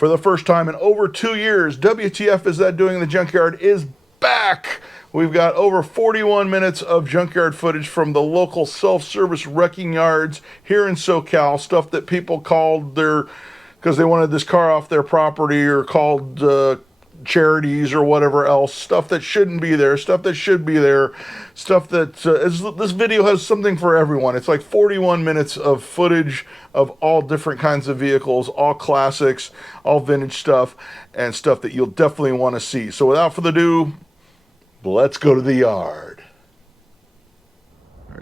For the first time in over 2 years, WTF Is That Doing in the Junkyard is back. We've got over 41 minutes of junkyard footage from the local self-service wrecking yards here in SoCal, stuff that people called because they wanted this car off their property, or called charities or whatever else, stuff that shouldn't be there, stuff that should be there, stuff that this video has something for everyone. It's like 41 minutes of footage of all different kinds of vehicles, all classics, all vintage stuff, and stuff that you'll definitely want to see. So without further ado, let's go to the yard.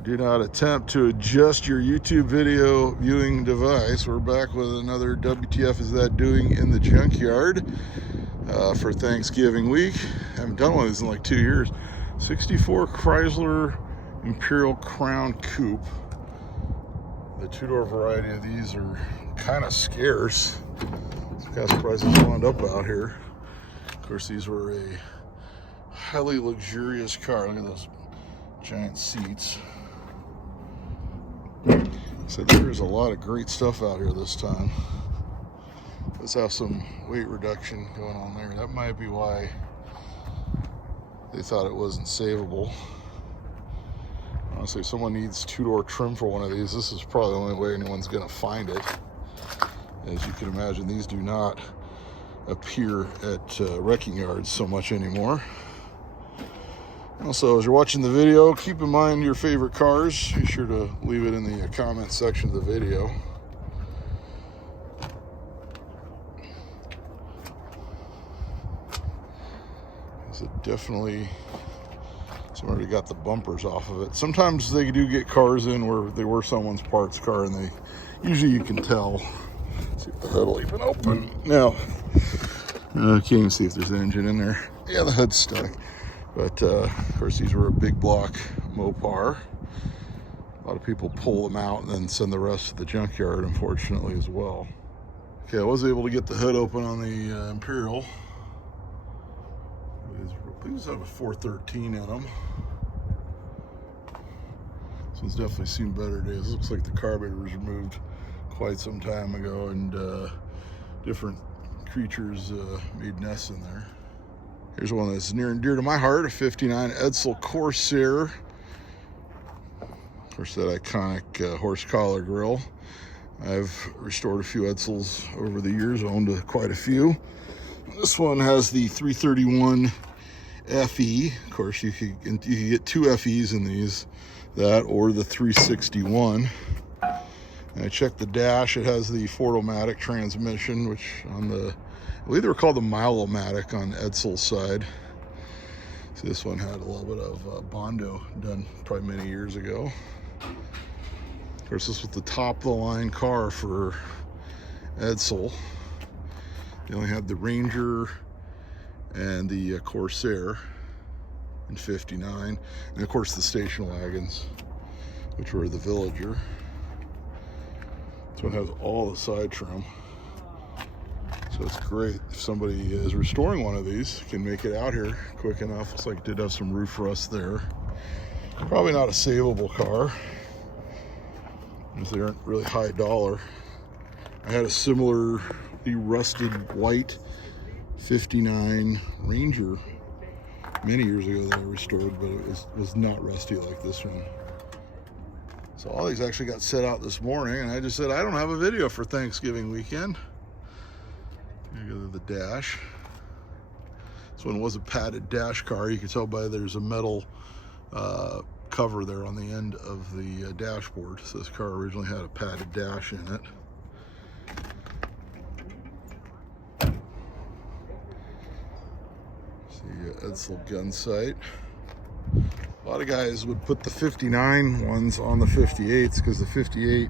Do not attempt to adjust your YouTube video viewing device. We're back with another WTF Is That Doing in the Junkyard for Thanksgiving week. I haven't done one of these in like 2 years. 64 Chrysler Imperial Crown Coupe. The two-door variety of these are kind of scarce. I'm kind of surprised they wound up out here. Of course, these were a highly luxurious car. Look at those giant seats. So there's a lot of great stuff out here this time. Let's have some weight reduction going on there. That might be why they thought it wasn't savable. Honestly, if someone needs two-door trim for one of these, this is probably the only way anyone's going to find it. As you can imagine, these do not appear at wrecking yards so much anymore. Also, as you're watching the video, keep in mind your favorite cars. Be sure to leave it in the comment section of the video. Definitely, somebody got the bumpers off of it. Sometimes they do get cars in where they were someone's parts car, and usually you can tell. Let's see if the hood will even open. No, I can't even see if there's an engine in there. Yeah, the hood's stuck. But of course, these were a big block Mopar. A lot of people pull them out and then send the rest to the junkyard, unfortunately, as well. Okay, I was able to get the hood open on the Imperial. These have a 413 in them. This one's definitely seen better days. This looks like the carburetor was removed quite some time ago, and different creatures made nests in there. Here's one that's near and dear to my heart, a 59 Edsel Corsair. Of course, that iconic horse collar grille. I've restored a few Edsels over the years, owned quite a few. This one has the 331 FE. Of course, you could get two FEs in these, that or the 361. And I checked the dash. It has the Ford-O-Matic transmission, which on the, I believe they were called the Mile-O-Matic on Edsel's side. So this one had a little bit of Bondo done probably many years ago. Of course, this was the top-of-the-line car for Edsel. They only had the Ranger and the Corsair in 59, and of course the station wagons, which were the Villager. This one has all the side trim, so it's great if somebody is restoring one of these, can make it out here quick enough. Looks like it did have some roof rust there. Probably not a savable car, because they aren't really high dollar. I had a similarly rusted white 59 Ranger many years ago that I restored, but it was not rusty like this one. So all these actually got set out this morning, and I just said I don't have a video for Thanksgiving weekend. Here goes the dash. This one was a padded dash car. You can tell by there's a metal cover there on the end of the dashboard. So this car originally had a padded dash in it. Edsel gun sight. A lot of guys would put the 59 ones on the 58s because the 58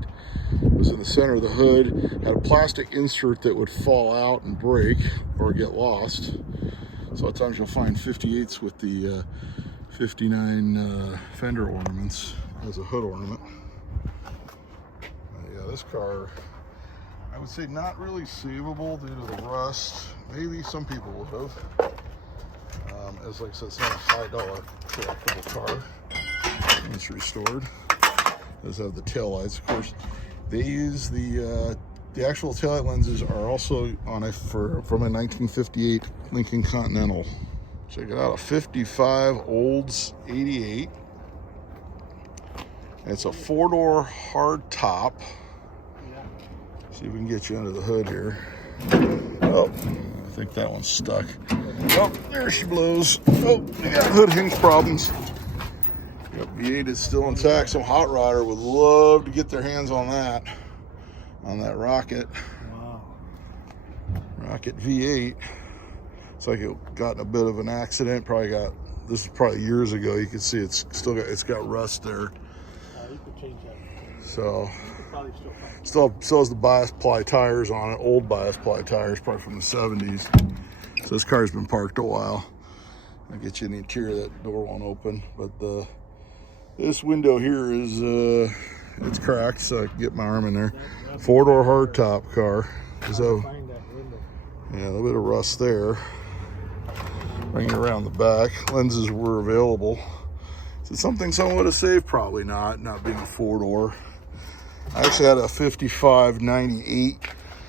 was in the center of the hood, had a plastic insert that would fall out and break or get lost. So a lot of times you'll find 58s with the 59 fender ornaments as a hood ornament. Yeah, this car, I would say not really savable due to the rust. Maybe some people would have. As like I said, it's not a high dollar collectible car. It's restored. It does have the tail lights. Of course, they use the The actual taillight lenses are also on a from a 1958 Lincoln Continental. Check it out, a 55 Olds 88. It's a 4-door hard top. See if we can get you under the hood here. Oh, I think that one's stuck. Oh, there she blows. Oh, we got hood hinge problems. Yep, V8 is still intact. Some hot rodder would love to get their hands on that Rocket. Wow. Rocket V8. It's like it got in a bit of an accident. This is probably years ago. You can see it's got rust there. You could change that. So Probably still has the bias ply tires on it, old bias ply tires, probably from the 70s. So this car's been parked a while. I'll get you in the interior, that door won't open. But this window here is it's cracked, so I can get my arm in there. 4-door hardtop car. So yeah, a little bit of rust there. Bring it around the back. Lenses were available. Is it something someone would have saved? Probably not being a 4-door. I actually had a 55 98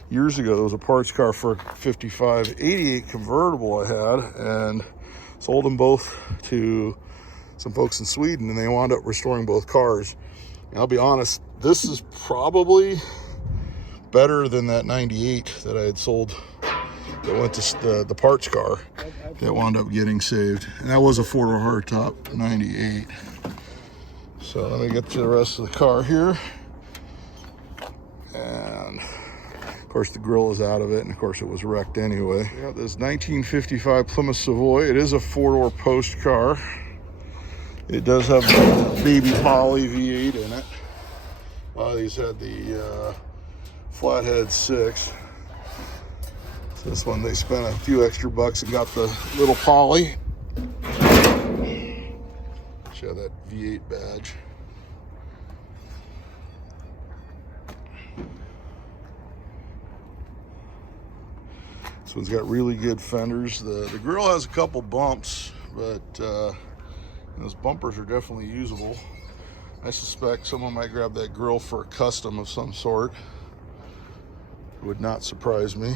years ago. There was a parts car for a 55 88 convertible I had, and sold them both to some folks in Sweden, and they wound up restoring both cars. And I'll be honest, this is probably better than that 98 that I had sold that went to the parts car that wound up getting saved. And that was a 4-door hardtop 98. So let me get to the rest of the car here. And of course the grill is out of it, and of course it was wrecked anyway. We got this 1955 Plymouth Savoy. It is a 4-door post car. It does have the baby poly V8 in it. A lot of these had the flathead 6. So this one they spent a few extra bucks and got the little poly. Show that V8 badge. This one's got really good fenders. The grill has a couple bumps, but those bumpers are definitely usable. I suspect someone might grab that grill for a custom of some sort. It would not surprise me.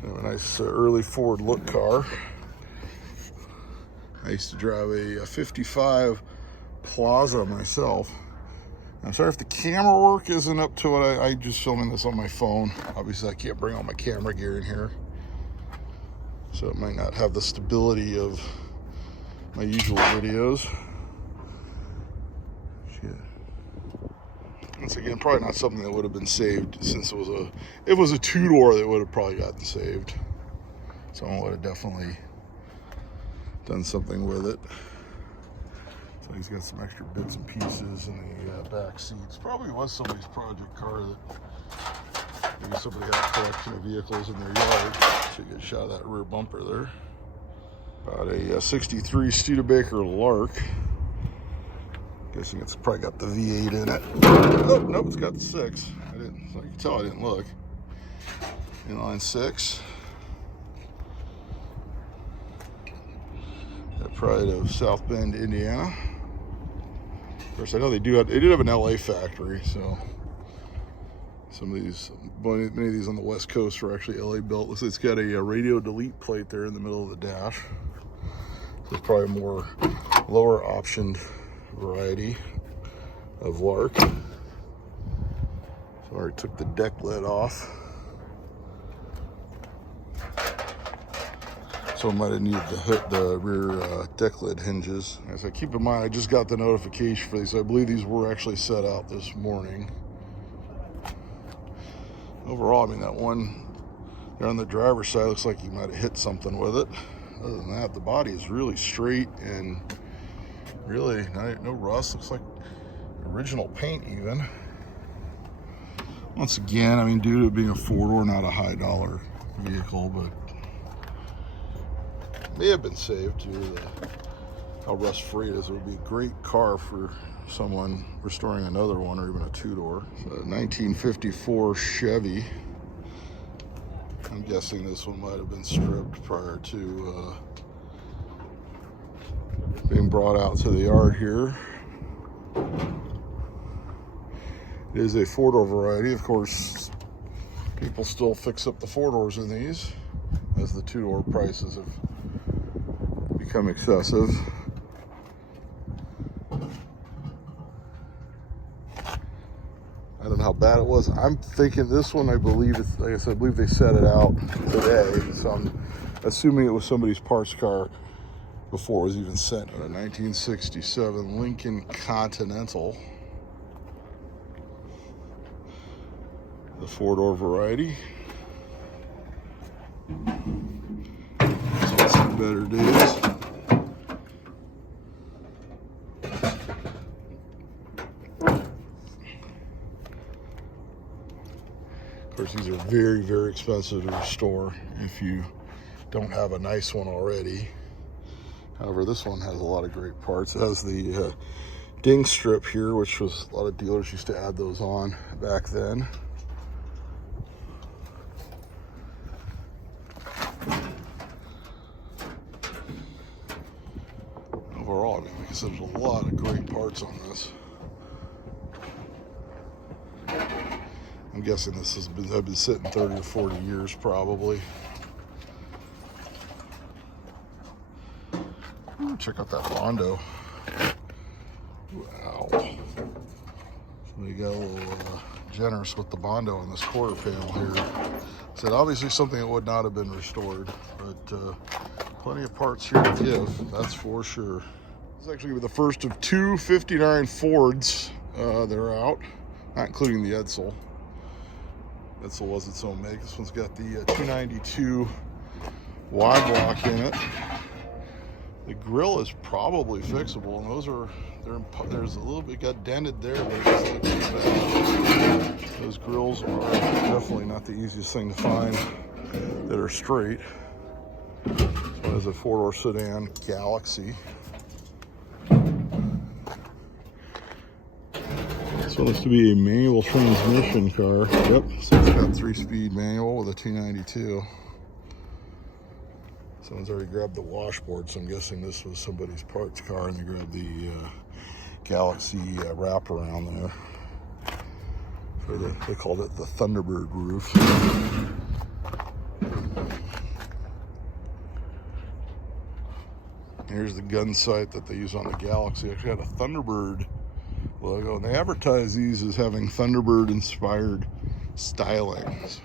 Kind of a nice early Ford look car. I used to drive a 55 Plaza myself. I'm sorry if the camera work isn't up to it. I just filming this on my phone. Obviously I can't bring all my camera gear in here, so it might not have the stability of my usual videos. Shit. Once again, probably not something that would have been saved, since it was a 2-door that would have probably gotten saved. Someone would have definitely done something with it. So he's got some extra bits and pieces in the back seats. Probably was somebody's project car that maybe somebody had a collection of vehicles in their yard. So you get a shot of that rear bumper there. About a 63 Studebaker Lark. Guessing it's probably got the V8 in it. Oh, nope, it's got the 6. So you can tell I didn't look. Inline 6. Got pride of South Bend, Indiana. Of course, I know they did have an LA factory, so many of these on the West Coast are actually LA built. Looks like it's got a radio delete plate there in the middle of the dash. So it's probably a more lower optioned variety of Lark. So I already took the deck lid off. So I might have needed the rear deck lid hinges. As I keep in mind, I just got the notification for these. I believe these were actually set out this morning. Overall, I mean, that one there on the driver's side looks like you might have hit something with it. Other than that, the body is really straight and really no rust. Looks like original paint even. Once again, I mean, due to it being a 4-door, not a high dollar vehicle, but may have been saved due to how rust free it is. It would be a great car for someone restoring another one, or even a 2-door. So 1954 Chevy. I'm guessing this one might have been stripped prior to being brought out to the yard here. It is a four-door variety. Of course, people still fix up the four-doors in these as the two-door prices have become excessive. I don't know how bad it was. I'm thinking this one, I believe it's, like I said, I believe they set it out today. So I'm assuming it was somebody's parts car before it was even sent. A 1967 Lincoln Continental. The four-door variety. It's some better days. Of course, these are very, very expensive to restore if you don't have a nice one already. However, this one has a lot of great parts. It has the ding strip here, which was a lot of dealers used to add those on back then. Overall, like I said, there's a lot of great parts on this. I'm guessing this has been sitting 30 or 40 years probably. Ooh, check out that Bondo. Wow. So they got a little generous with the Bondo on this quarter panel here. So obviously something that would not have been restored, but plenty of parts here to give, that's for sure. This is actually the first of two 59 Fords that are out, not including the Edsel. Edsel was its own make. This one's got the 292 wide block in it. The grill is probably fixable, and those are, there's a little bit got dented there, but it doesn't look too bad. Those grills are definitely not the easiest thing to find that are straight. This one is a four-door sedan Galaxie. This one looks to be a manual transmission car. Yep, so it's got 3-speed manual with a 292. Someone's already grabbed the washboard, so I'm guessing this was somebody's parts car, and they grabbed the Galaxie wraparound there. So they called it the Thunderbird roof. Here's the gun sight that they use on the Galaxie. Actually had a Thunderbird logo, and they advertise these as having Thunderbird inspired stylings.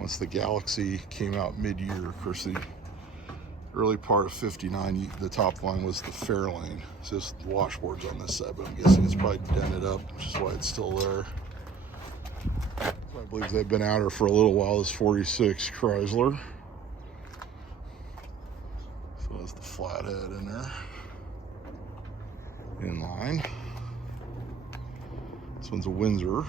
Once the Galaxie came out mid-year, of course the early part of 59, the top line was the Fairlane. It's just the washboards on this side, but I'm guessing it's probably dented up, which is why it's still there. So I believe they've been out here for a little while, this 46 Chrysler. So that's the flathead in there. In line. This one's a Windsor.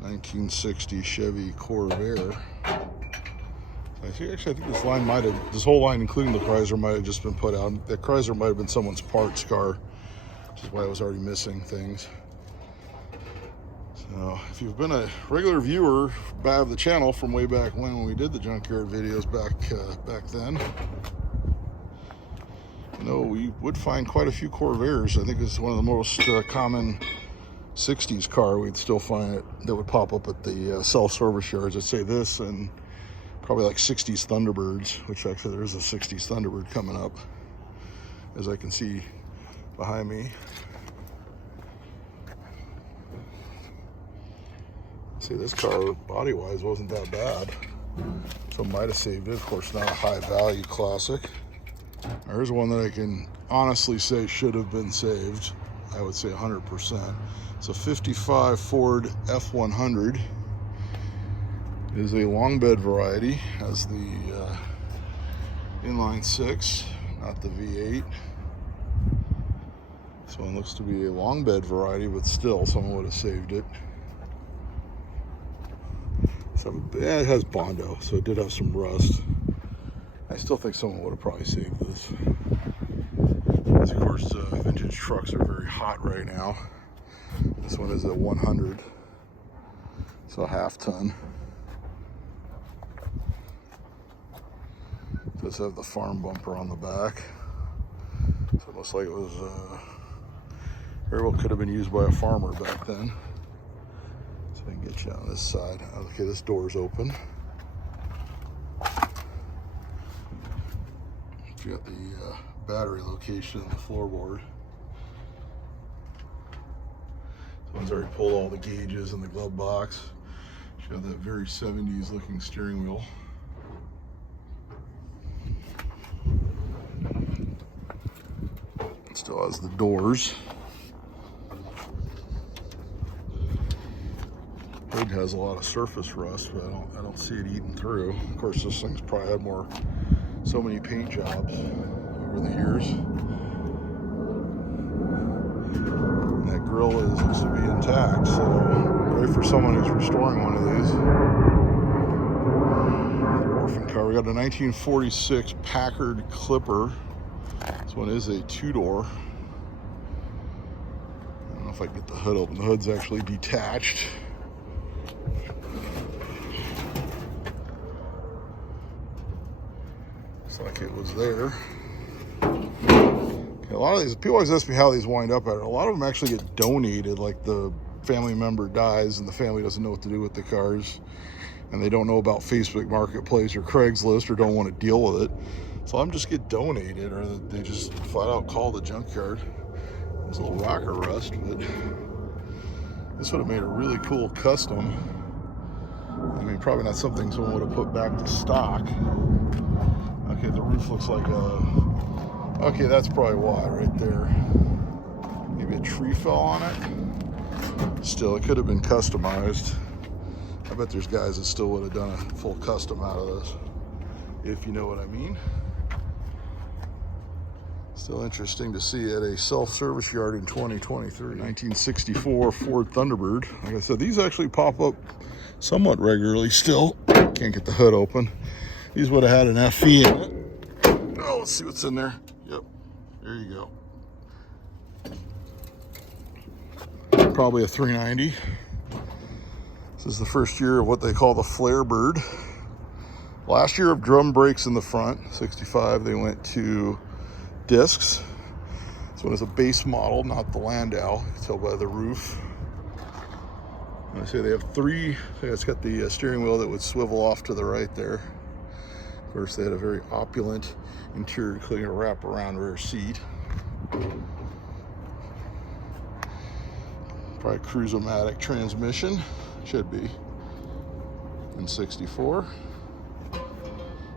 1960 Chevy Corvair. I think this line might have, this whole line, including the Chrysler, might have just been put out. The Chrysler might have been someone's parts car, which is why it was already missing things. So if you've been a regular viewer of the channel from way back when we did the Junkyard videos back then, you know, we would find quite a few Corvairs. I think this is one of the most common 60s car we'd still find it that would pop up at the self-service yards. I'd say this and probably like 60s Thunderbirds, which actually there is a 60s Thunderbird coming up, as I can see behind me. See, this car body-wise wasn't that bad, so might have saved it. Of course, not a high-value classic. There's one that I can honestly say should have been saved. I would say 100%. It's a 55 Ford F100. It is a long bed variety. Has the inline 6, not the V8. This one looks to be a long bed variety, but still, someone would have saved it. So, yeah, it has Bondo, so it did have some rust. I still think someone would have probably saved this. Because, of course, vintage trucks are very hot right now. This one is a 100, so a half ton. does have the farm bumper on the back. So it looks like it was, very well could have been used by a farmer back then. So I can get you on this side. Okay, this door's open. You got the battery location in the floorboard. Someone's already pulled all the gauges in the glove box. You got that very 70s looking steering wheel. It still has the doors. Hood has a lot of surface rust, but I don't see it eating through. Of course, this thing's probably had so many paint jobs over the years. And that grille looks to be intact, so great for someone who's restoring one of these. Another orphan car. We got a 1946 Packard Clipper. This one is a two-door. I don't know if I can get the hood open. The hood's actually detached. Like it was there. Okay, a lot of these people always ask me how these wind up at. A lot of them actually get donated, like the family member dies and the family doesn't know what to do with the cars, and they don't know about Facebook Marketplace or Craigslist or don't want to deal with it. So I'm just get donated, or they just flat out call the junkyard. There's a little rocker rust, but this would have made a really cool custom. I mean, probably not something someone would have put back to stock. Okay, the roof looks like okay, that's probably why right there. Maybe a tree fell on it. Still, it could have been customized. I bet there's guys that still would have done a full custom out of this, if you know what I mean. Still interesting to see at a self-service yard in 2023. 1964 Ford Thunderbird. Like I said, these actually pop up somewhat regularly still. Can't get the hood open. These would have had an FE in it. Oh, let's see what's in there. Yep, there you go. Probably a 390. This is the first year of what they call the Flare Bird. Last year of drum brakes in the front. 65, they went to discs. This one is a base model, not the Landau. You can tell by the roof. And I say they have three. It's got the steering wheel that would swivel off to the right there. Of course, they had a very opulent interior, including a wraparound rear seat. Probably Cruise-O-Matic transmission, should be. In 64.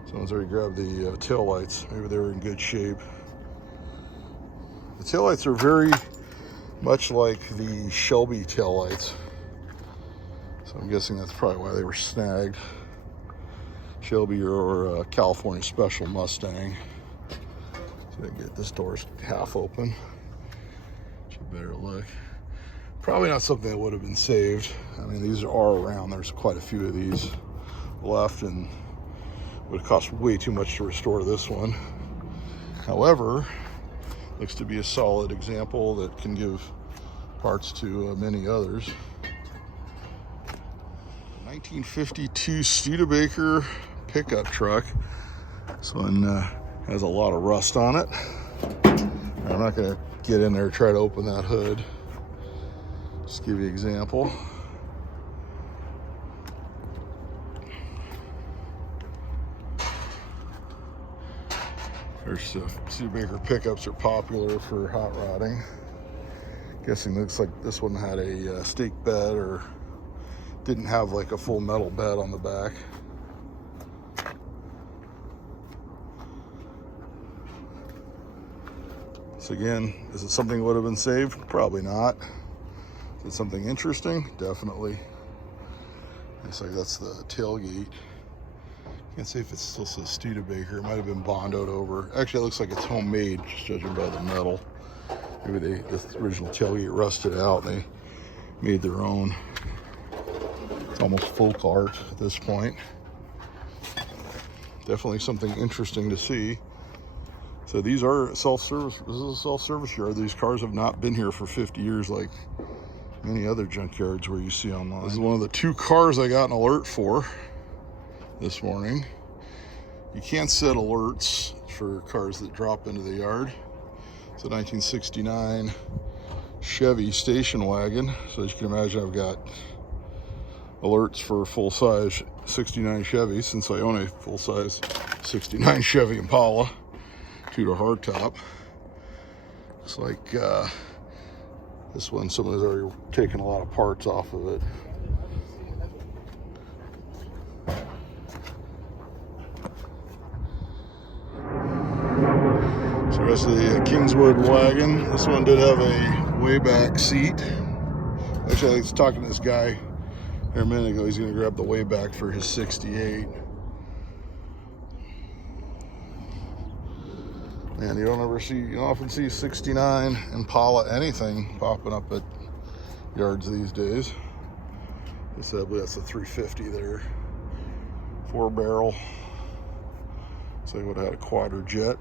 Someone's already grabbed the tail lights. Maybe they were in good shape. The tail lights are very much like the Shelby tail lights. So I'm guessing that's probably why they were snagged. Shelby or California Special Mustang. So I get this door's half open. Should better look. Probably not something that would have been saved. I mean, these are around. There's quite a few of these left, and would have cost way too much to restore this one. However, looks to be a solid example that can give parts to many others. 1952 Studebaker pickup truck. This one has a lot of rust on it. I'm not going to get in there and try to open that hood. Just give you an example. There's Studebaker pickups are popular for hot rodding. Guessing looks like this one had a stake bed or didn't have like a full metal bed on the back. So again, is it something that would have been saved? Probably not. Is it something interesting? Definitely. Looks like that's the tailgate. Can't see if it still says Studebaker. It might have been bondoed over. Actually, it looks like it's homemade, just judging by the metal. Maybe this original tailgate rusted out. They made their own. It's almost folk art at this point. Definitely something interesting to see. So these are self-service. This is a self-service yard. These cars have not been here for 50 years like many other junkyards where you see online. This is one of the two cars I got an alert for this morning. You can set alerts for cars that drop into the yard. It's a 1969 Chevy station wagon. So as you can imagine, I've got alerts for full-size 69 Chevy, since I own a full-size 69 Chevy Impala, two-door hardtop. Looks like this one, someone has already taken a lot of parts off of it. So the rest of the Kingswood wagon. This one did have a way back seat. Actually, I was talking to this guy here a minute ago. He's going to grab the way back for his 68. Man, you don't often see 69 Impala anything popping up at yards these days. I believe that's a 350 there. 4-barrel. So they would have had a quadra-jet.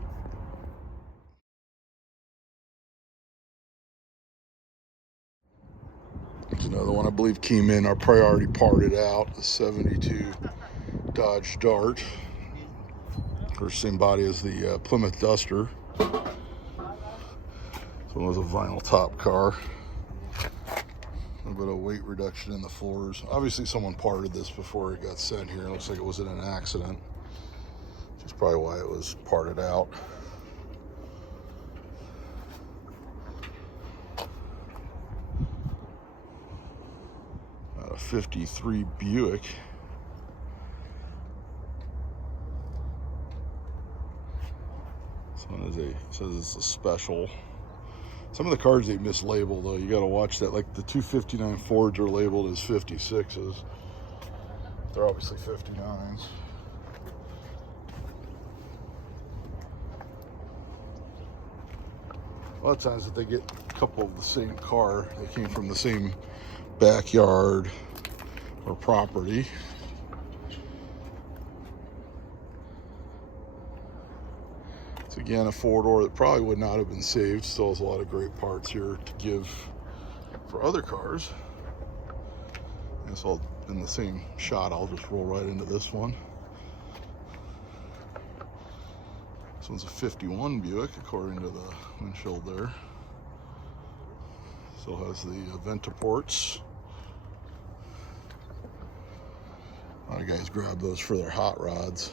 There's another one I believe came in, our priority parted out, the 72 Dodge Dart. Of course, same body as the Plymouth Duster. This one was a vinyl top car. A little bit of weight reduction in the floors. Obviously someone parted this before it got sent here. It looks like it was in an accident, which is probably why it was parted out. A 53 Buick. This one says it's a special. Some of the cars they mislabel though, you gotta watch that. Like the 259 Fords are labeled as 56s. They're obviously 59s. A lot of times if they get a couple of the same car, they came from the same backyard or property. It's again a four-door that probably would not have been saved. Still has a lot of great parts here to give for other cars. And it's all in the same shot. I'll just roll right into this one. This one's a 51 Buick according to the windshield there. Still has the Ventaports. A lot of guys grab those for their hot rods.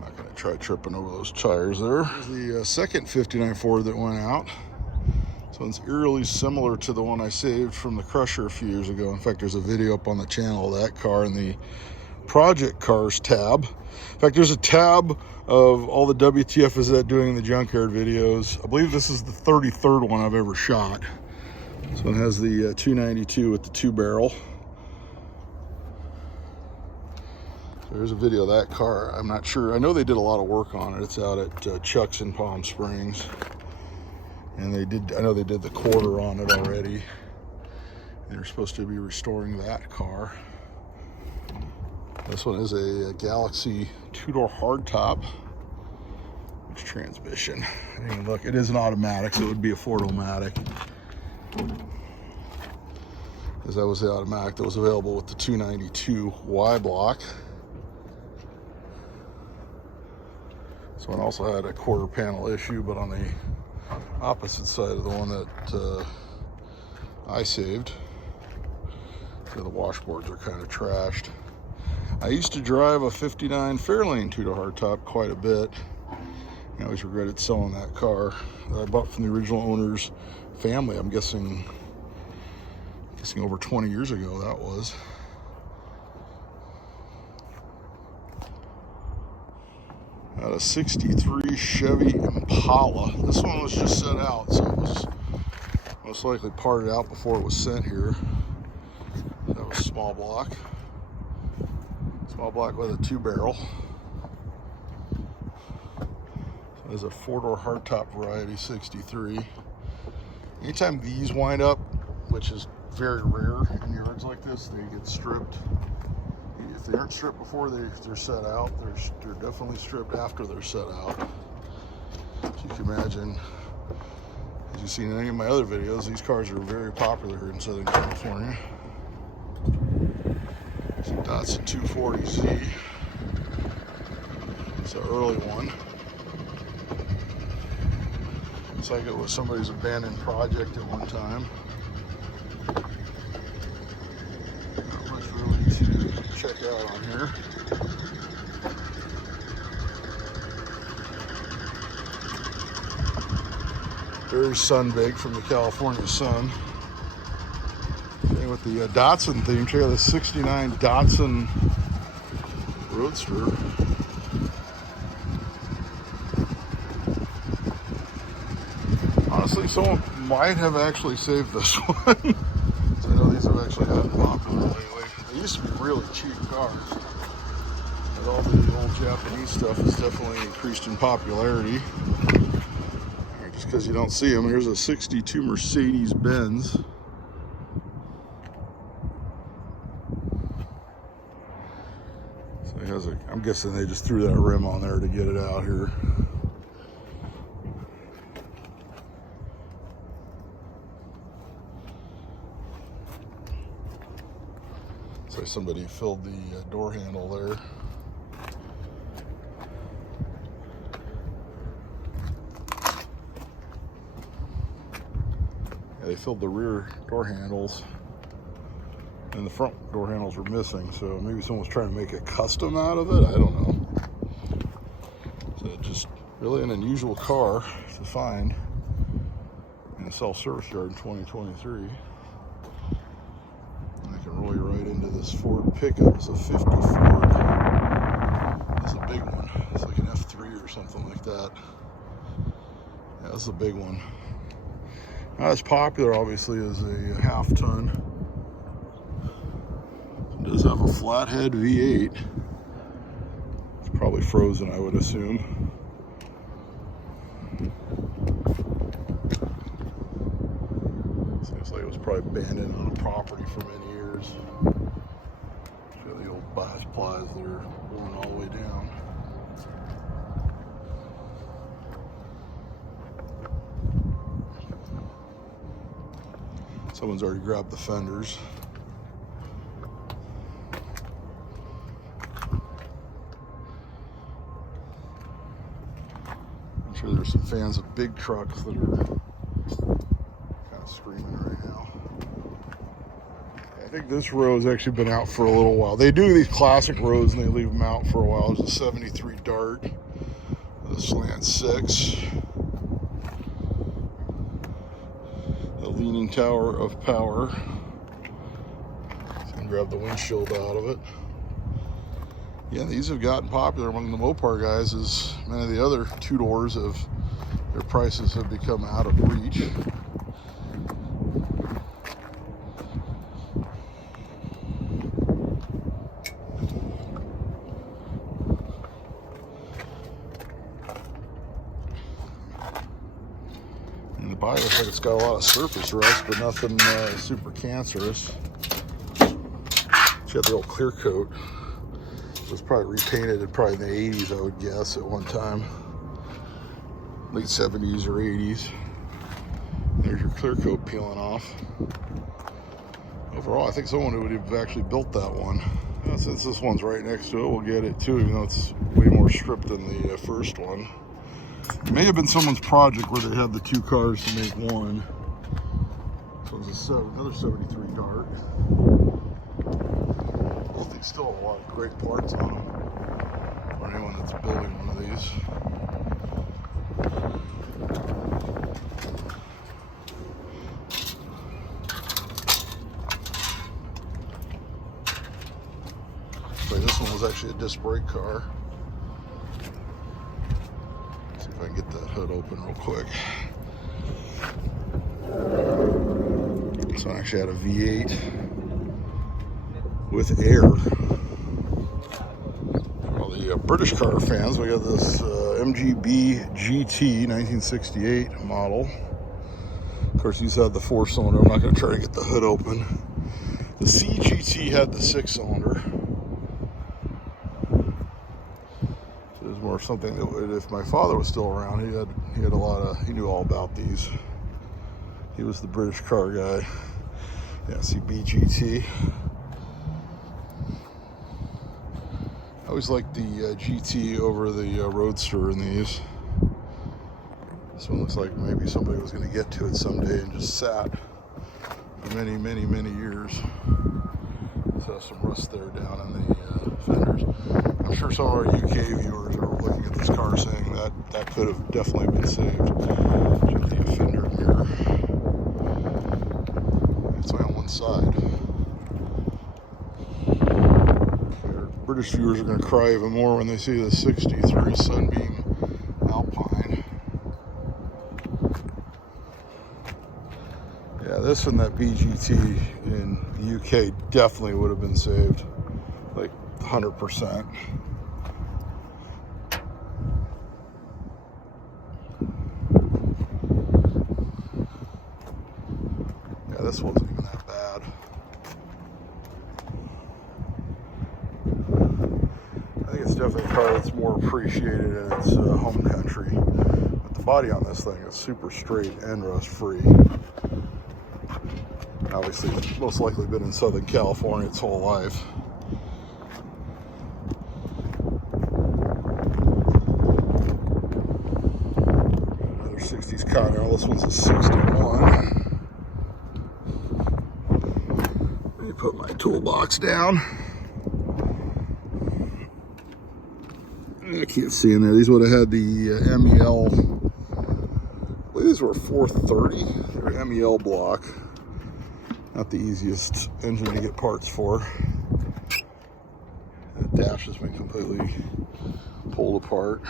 Not going to try tripping over those tires there. Here's the second 59 Ford that went out. This one's eerily similar to the one I saved from the Crusher a few years ago. In fact, there's a video up on the channel of that car in the Project Cars tab. In fact, there's a tab of all the WTF is that doing in the Junkyard videos. I believe this is the 33rd one I've ever shot. So it has the 292 with the 2-barrel. So there's a video of that car. I'm not sure. I know they did a lot of work on it. It's out at Chuck's in Palm Springs. And I know they did the quarter on it already. They're supposed to be restoring that car. This one is a Galaxie 2-door hardtop. Which transmission? I didn't even look. It is an automatic, so it would be a Ford-O-Matic. Because that was the automatic that was available with the 292 Y block. This one also had a quarter panel issue, but on the opposite side of the one that I saved. So the washboards are kind of trashed. I used to drive a 59 Fairlane 2-door hardtop quite a bit. I always regretted selling that car that I bought from the original owner's family. I'm guessing over 20 years ago that was. Had a 63 Chevy Impala. This one was just set out, so it was most likely parted out before it was sent here. That was small block. Small block with a 2-barrel. So there's a 4-door hardtop variety 63. Anytime these wind up, which is very rare in yards like this, they get stripped. If they aren't stripped before they're set out, they're definitely stripped after they're set out. you can imagine, as you've seen in any of my other videos, these cars are very popular here in Southern California. It's a Datsun 240Z. It's an early one. Looks like it was somebody's abandoned project at one time. Not much really to check out on here. Very sun-baked from the California sun. Same with the Datsun theme. Check out the 69 Datsun Roadster. Honestly, someone might have actually saved this one. So I know these have actually gotten popular lately. They used to be really cheap cars. But all the old Japanese stuff has definitely increased in popularity. Just because you don't see them. Here's a 62 Mercedes Benz. So it has a, I'm guessing they just threw that rim on there to get it out here. So somebody filled the door handle there. Yeah, they filled the rear door handles, and the front door handles were missing. So maybe someone was trying to make a custom out of it. I don't know. So just really an unusual car to find in a self-service yard in 2023. Roll you right into this Ford pickup. It's a 50 Ford. It's a big one. It's like an F3 or something like that. Yeah, this is a big one. Not as popular, obviously, as a half ton. It does have a flathead V8. It's probably frozen, I would assume. Seems like it was probably abandoned on a property for many years. Got the old bias plies that are worn all the way down. Someone's already grabbed the fenders. I'm sure there's some fans of big trucks that are kind of screaming right now. I think this row has actually been out for a little while. They do these classic rows and they leave them out for a while. There's a 73 Dart with a slant 6. The Leaning Tower of Power. So I can grab the windshield out of it. Yeah, these have gotten popular among the Mopar guys as many of the other two-doors have, their prices have become out of reach. And the body looks like it's got a lot of surface rust, but nothing super cancerous. It's got the old clear coat. It was probably repainted probably in the 80s, I would guess, at one time. Late 70s or 80s. There's your clear coat peeling off. Overall, I think someone would have actually built that one. Since this one's right next to it, we'll get it too, even though it's way more stripped than the first one. It may have been someone's project where they had the two cars to make one. So it's another 73 Dart. Both these still have a lot of great parts on them for anyone that's building one of these. So this one was actually a disc brake car. Let's see if I can get that hood open real quick. This one actually had a V8 with air. For all the British car fans, we got this MGB GT 1968 model. Of course, these had the 4-cylinder. I'm not going to try to get the hood open. The CGT had the 6-cylinder. So it was more something that would, if my father was still around, he'd He knew all about these. He was the British car guy. Yeah, see BGT. I always liked the GT over the Roadster in these. This one looks like maybe somebody was going to get to it someday and just sat for many, many, many years. So some rust there down in the fenders. I'm sure some of our UK viewers are looking at this car saying that could have definitely been saved. Check the fender mirror. It's only on one side. Our British viewers are going to cry even more when they see the '63 Sunbeam Alpine. Yeah, this and that BGT in the UK definitely would have been saved, like 100%. Yeah, this wasn't even that bad. I think it's definitely a car that's more appreciated in its home country. But the body on this thing is super straight and rust-free. Obviously, it's most likely been in Southern California its whole life. Another 60s Continental. This one's a 61. Let me put my toolbox down. I can't see in there. These would have had the MEL. I believe these were 430. They're MEL block. Not the easiest engine to get parts for. The dash has been completely pulled apart.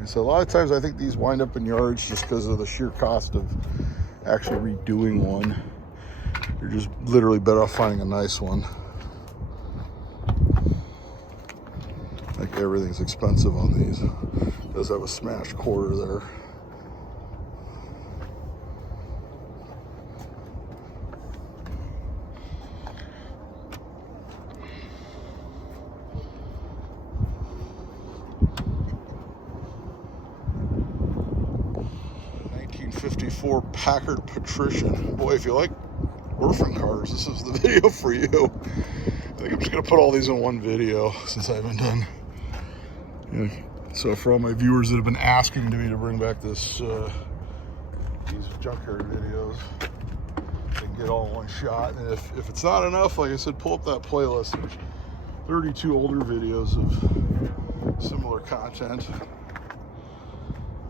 And so a lot of times I think these wind up in yards just because of the sheer cost of actually redoing one. You're just literally better off finding a nice one. Like everything's expensive on these. It does have a smashed quarter there. '54 Packard Patrician. Boy, if you like orphan cars, this is the video for you. I think I'm just gonna put all these in one video since I haven't done. Yeah. So for all my viewers that have been asking me to bring back this these junkyard videos, I can get all in one shot. And if it's not enough, like I said, pull up that playlist. There's 32 older videos of similar content.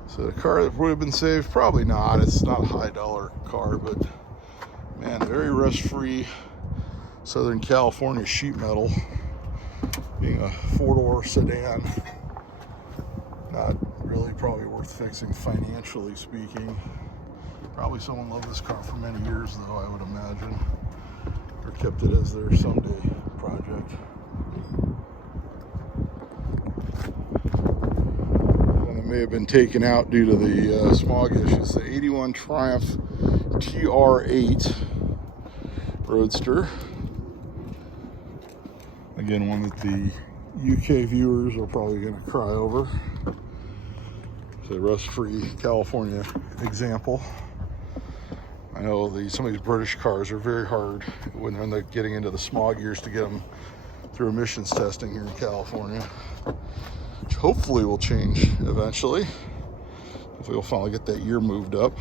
So the car that would have been saved, probably not. It's not a high dollar car, but man, very rust-free Southern California sheet metal. Being a four-door sedan, not really probably worth fixing financially speaking. Probably someone loved this car for many years though, I would imagine, or kept it as their someday project. May have been taken out due to the smog issues. The '81 Triumph TR8 Roadster. Again, one that the UK viewers are probably going to cry over. It's a rust-free California example. I know some of these British cars are very hard when they're getting into the smog years to get them through emissions testing here in California. Which hopefully will change eventually. Hopefully we'll finally get that year moved up.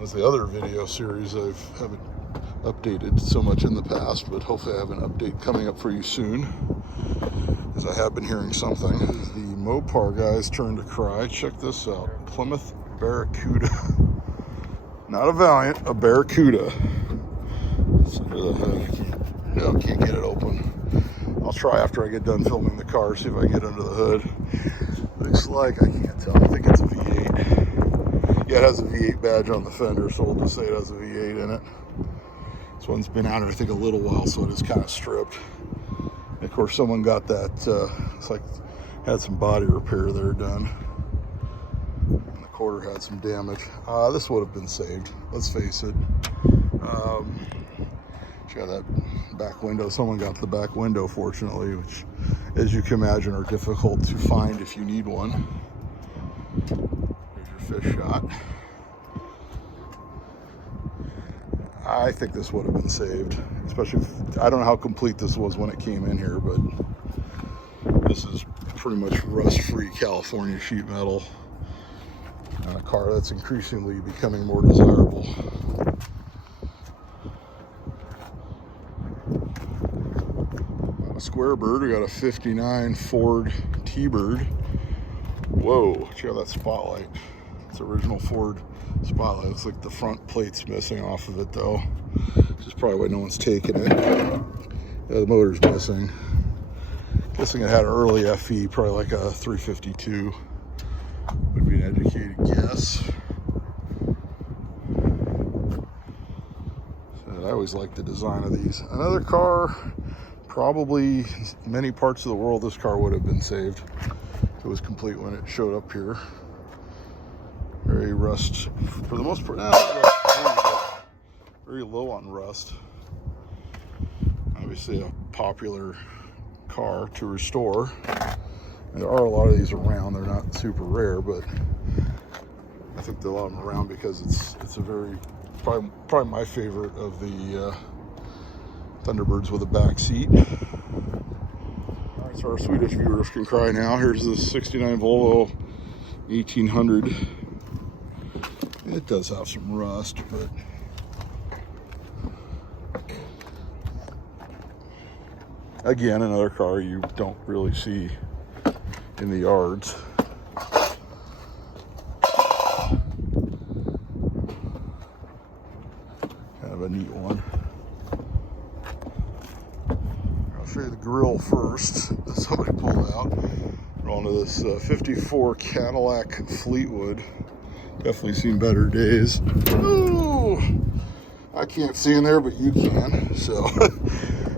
As the other video series I haven't updated so much in the past, but hopefully I have an update coming up for you soon, as I have been hearing something. The Mopar guys turn to cry. Check this out. Plymouth Barracuda. Not a Valiant, a Barracuda. It's under the hood. Can't get it open. I'll try after I get done filming the car, see if I can get under the hood. Looks like, I can't tell, I think it's a V8. Yeah, it has a V8 badge on the fender, so we'll just say it has a V8 in it. This one's been out here, I think, a little while, so it is kind of stripped. And of course, someone got that, it's like, had some body repair there done. And the quarter had some damage. This would have been saved, let's face it. Check out that back window. Someone got the back window, fortunately, which, as you can imagine, are difficult to find if you need one. Here's your fish shot. I think this would have been saved, especially if, I don't know how complete this was when it came in here, but this is pretty much rust-free California sheet metal. A car that's increasingly becoming more desirable. On a square bird, we got a 59 Ford T-Bird. Whoa, check out that spotlight. It's original Ford spotlight. Looks like the front plate's missing off of it though, which is probably why no one's taking it. Yeah, the motor's missing. Guessing it had an early FE, probably like a 352 would be an educated guess. So I always like the design of these. Another car, probably many parts of the world this car would have been saved. It was complete when it showed up here. Very rust, for the most part, very low on rust. Obviously a popular car to restore. And there are a lot of these around. They're not super rare, but I think there are a lot of them around because it's a very, probably my favorite of the Thunderbirds with a back seat. All right, so our Swedish viewers can cry now. Here's the 69 Volvo 1800. It does have some rust, but again, another car you don't really see in the yards. Kind of a neat one. I'll show you the grill first that somebody pulled out. We're onto this 54 Cadillac Fleetwood. Definitely seen better days. Ooh, I can't see in there, but you can, so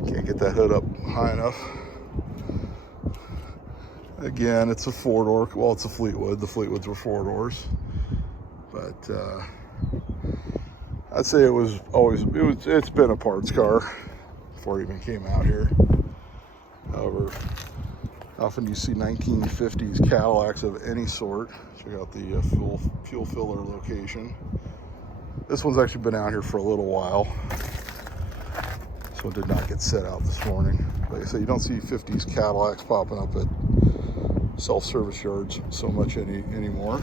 can't get that hood up high enough. Again, it's a four-door. Well, it's a Fleetwood. The Fleetwoods were four doors, but I'd say it's been a parts car before it even came out here. However, often you see 1950s Cadillacs of any sort. Check out the fuel filler location. This one's actually been out here for a little while. This one did not get set out this morning. Like I said, you don't see 50s Cadillacs popping up at self-service yards so much anymore.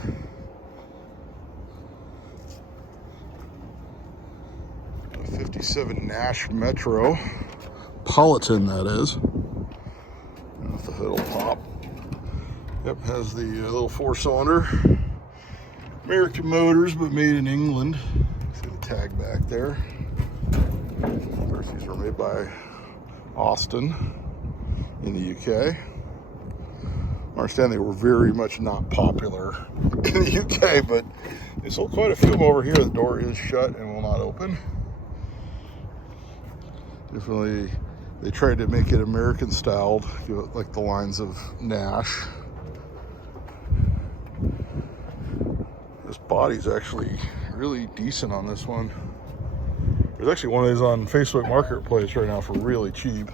A 57 Nash Metro. Politan, that is. If the hood will pop. Yep, has the little four-cylinder. American motors, but made in England. See the tag back there. Of course, these were made by Austin in the UK. I understand they were very much not popular in the UK, but they sold quite a few of them over here. The door is shut and will not open. Definitely, they tried to make it American styled, like the lines of Nash. This body's actually really decent on this one. There's actually one of these on Facebook Marketplace right now for really cheap.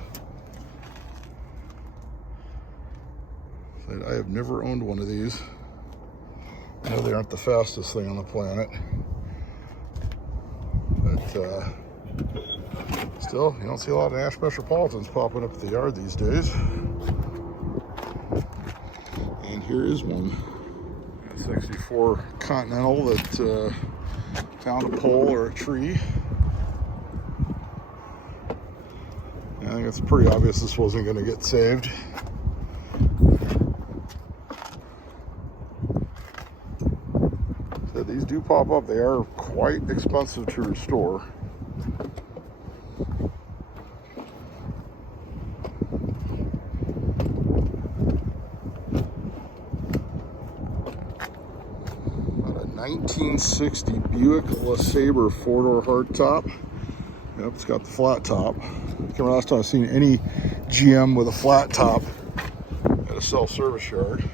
I have never owned one of these. I know they aren't the fastest thing on the planet, but still, you don't see a lot of Nash Metropolitans popping up at the yard these days. And here is one. A 64 Continental that found a pole or a tree. And I think it's pretty obvious this wasn't going to get saved. So these do pop up. They are quite expensive to restore. About a 1960 Buick LeSabre four-door hardtop. Yep, it's got the flat top. I can't remember last time I've seen any GM with a flat top at a self-service yard.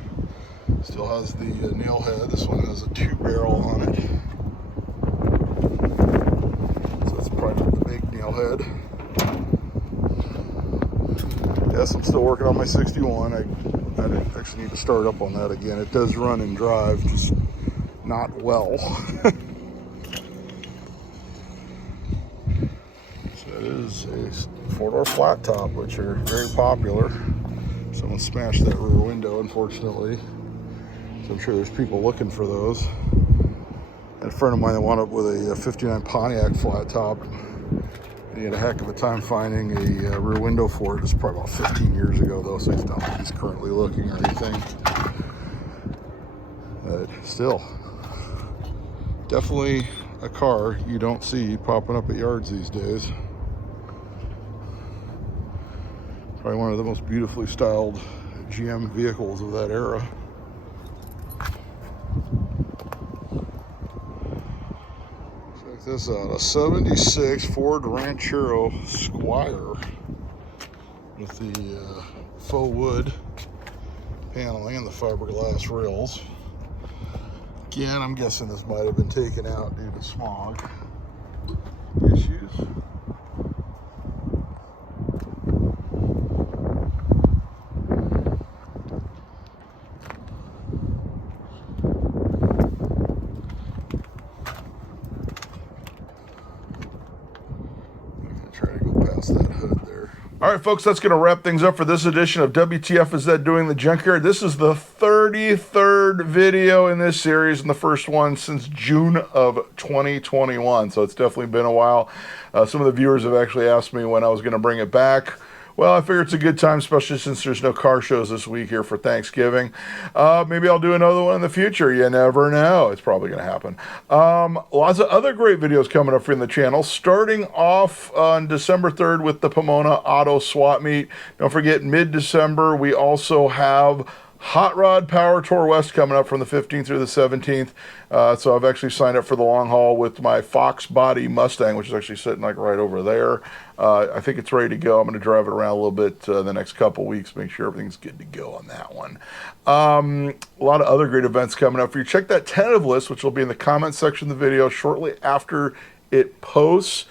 Still has the nail head. This one has a two-barrel on it. So that's probably not the big nail head. Yes, I'm still working on my 61. I actually need to start up on that again. It does run and drive, just not well. So it is a four-door flat top, which are very popular. Someone smashed that rear window, unfortunately. So I'm sure there's people looking for those. And a friend of mine that wound up with a 59 Pontiac flat top. He had a heck of a time finding a rear window for it. It's probably about 15 years ago, though, so it's not like he's currently looking or anything. But still, definitely a car you don't see popping up at yards these days. Probably one of the most beautifully styled GM vehicles of that era. Check this out, a 76 Ford Ranchero Squire with the faux wood paneling and the fiberglass rails. Again, I'm guessing this might have been taken out due to smog issues. All right, folks, that's going to wrap things up for this edition of WTF Is That Doing the Junkyard. This is the 33rd video in this series and the first one since June of 2021. So it's definitely been a while. Some of the viewers have actually asked me when I was going to bring it back. Well, I figure it's a good time, especially since there's no car shows this week here for Thanksgiving. Maybe I'll do another one in the future. You never know. It's probably going to happen. Lots of other great videos coming up for you on the channel, starting off on December 3rd with the Pomona Auto Swap Meet. Don't forget, mid-December, we also have Hot Rod Power Tour West coming up from the 15th through the 17th. So I've actually signed up for the long haul with my Fox Body Mustang, which is actually sitting like right over there. I think it's ready to go. I'm going to drive it around a little bit the next couple weeks, make sure everything's good to go on that one. A lot of other great events coming up for you. Check that tentative list, which will be in the comment section of the video shortly after it posts.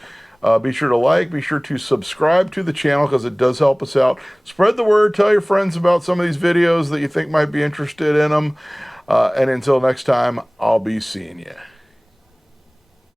Be sure to like, be sure to subscribe to the channel because it does help us out. Spread the word, tell your friends about some of these videos that you think might be interested in them. And until next time, I'll be seeing you.